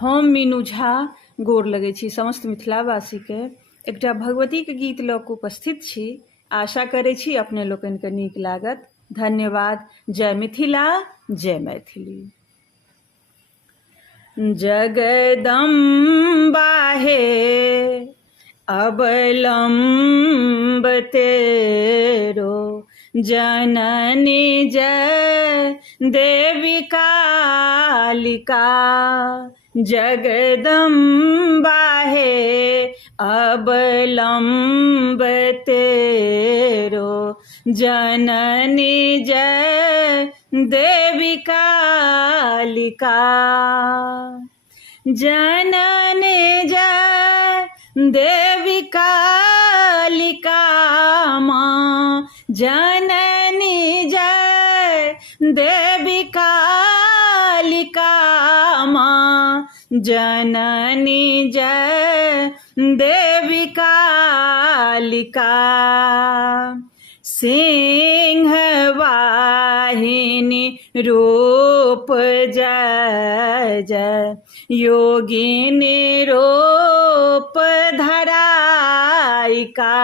हम मीनू झा गोर लगै छी समस्त मिथिलावासीके। एकटा भगवतीके गीत लऽ कऽ उपस्थित छी। आशा करै छी अपने लोकनिके नीक लागत। धन्यवाद। जय मिथिला, जय मैथिली। जगदम्बा हे अवलंब तेरो, जननी जय देवी कालिका। जगदम्बा हे अवलंब तेरो, जननी जय देवी कालिका। जननी जय देवी कालिका माँ, जननी जय देवी कालिका माँ, जननी जय देवी कालिका। सिंहवाहिनी रूप जय जय, योगिनी रूप धराइका।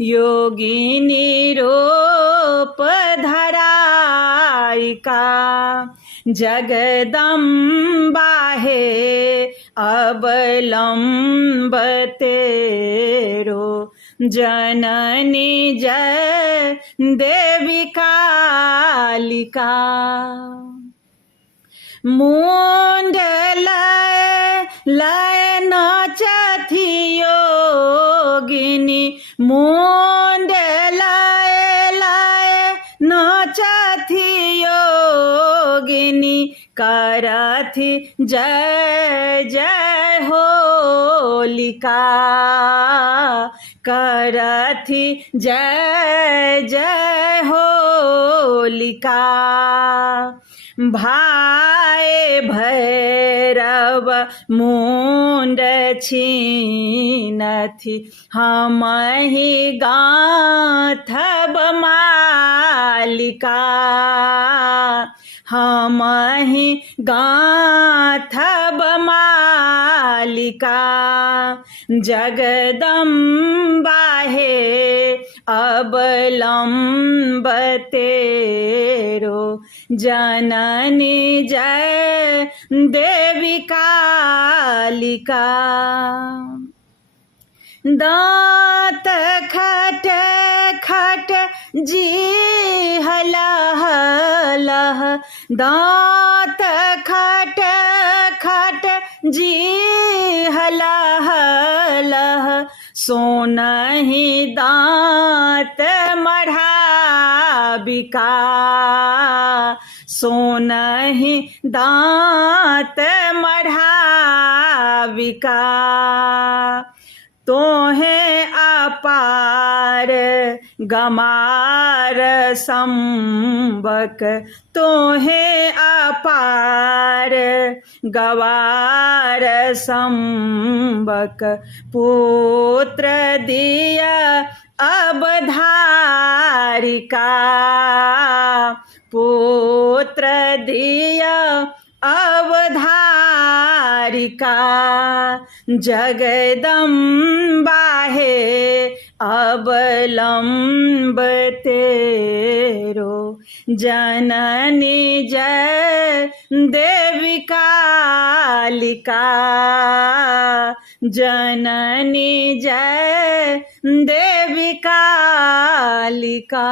योगिनी रूप धराइका। जगदम्बा हे अवलंब तेरो, जननी जय देवी कालिका। मुंड लय लय नाचथि योगिनी, मुंड लय लय नाचथि योगिनी। करथि जय जय होलिका, करथि जय जय होलिका। भाई भैरव मुंड छीनथि, हमहि गाथब मालिका। हमहि गाथब मालिका। जगदम्बा हे अवलंब तेरो, जननी जय देवी कालिका। दाँत खट खट जीह लह लह, दाँत खट खट जीह लह लह। सोनहि दाँत मढ़ाबिका, सोनहि दाँत मढ़ाबिका। तोहे अपार गमार संबक, तोहे अपार गवार संबक। पुत्र दिया अवधारिका, पुत्र दिया अवधारिका। जगदम्बा हे अवलंब तेरो, जननी जय देवी कालिका। जननी जय देवी कालिका।